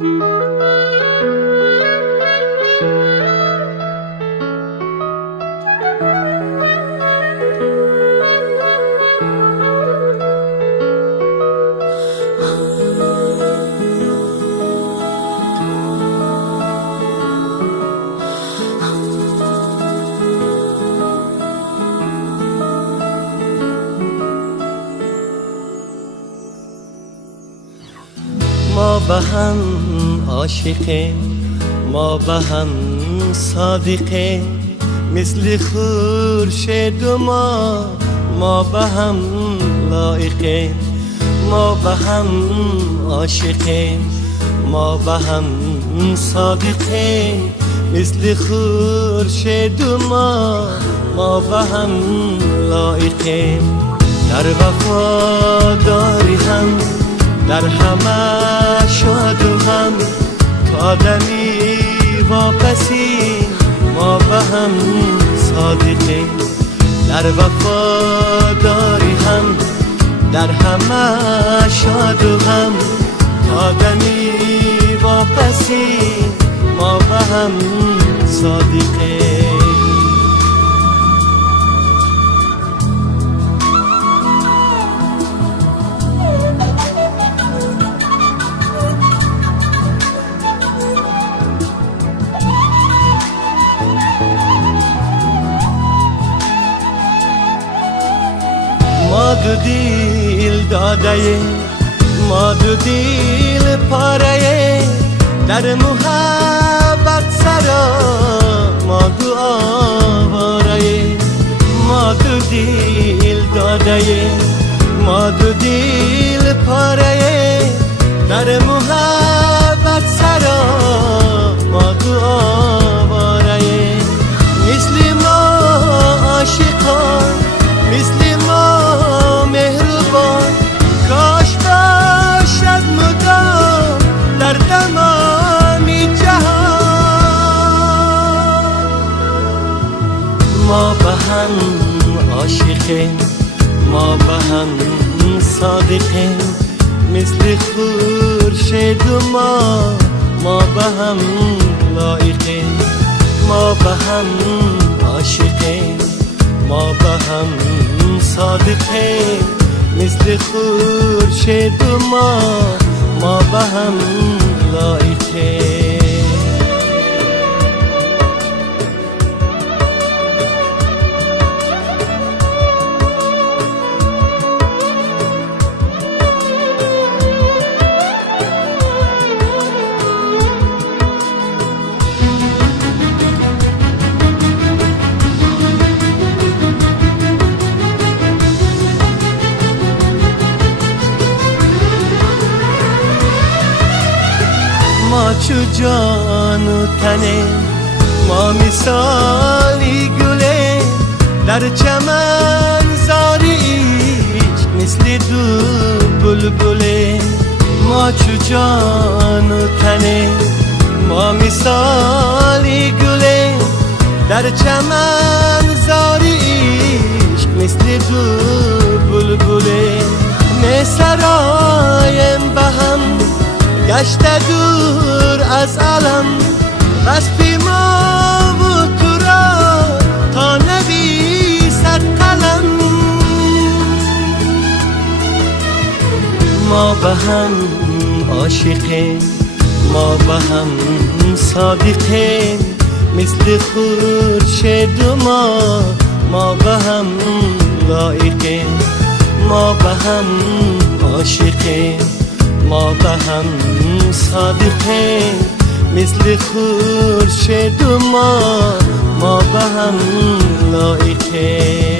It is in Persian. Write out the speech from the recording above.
ما به هم عاشقیم، ما به هم صادقیم، مثل خورشید و ما به هم لایقیم. ما به هم عاشقیم، ما به هم صادقیم، مثل خورشید و ما به هم لایقیم. در وفاداری هم در همه شاد و غم، تا دمی واپسی ما به هم صادقیم. در وفاداری هم در همه شاد و غم، تا دمی واپسی ما به هم صادقیم. ما دو دیل داده، ما دو دیل پاره، در محبت سرا ما دو آواره. ما دو دیل داده، ما دو دیل پاره، در محبت سرا ما دو آواره. مثل ما عاشقان، مثل ما مهربان، کاش باشد مدام در تمام جهان. ما به هم عاشقیم، ما به هم صادقیم، مثل خورشید و ما به هم لایقیم. ما به هم عاشقیم، ما به هم صادقیم، مثل خورشید و ما به هم لایقیم. ما چو جان و تنه، ما مثالی گله، در چمن زاری عشق مثل دو بلبله. ما چو جان و تنه، ما مثالی گله، در چمن زاری عشق مثل دو بلبله. می سرایم به هم گشته دور از علم، وصف ما و تو را تا نویسد قلم. ما به هم عاشقیم، ما به هم صادقیم، مثل خورشید و ما به هم لایقیم. ما به هم عاشقیم، ما به هم صادقیم، مثل خورشید و ما به هم لایقیم.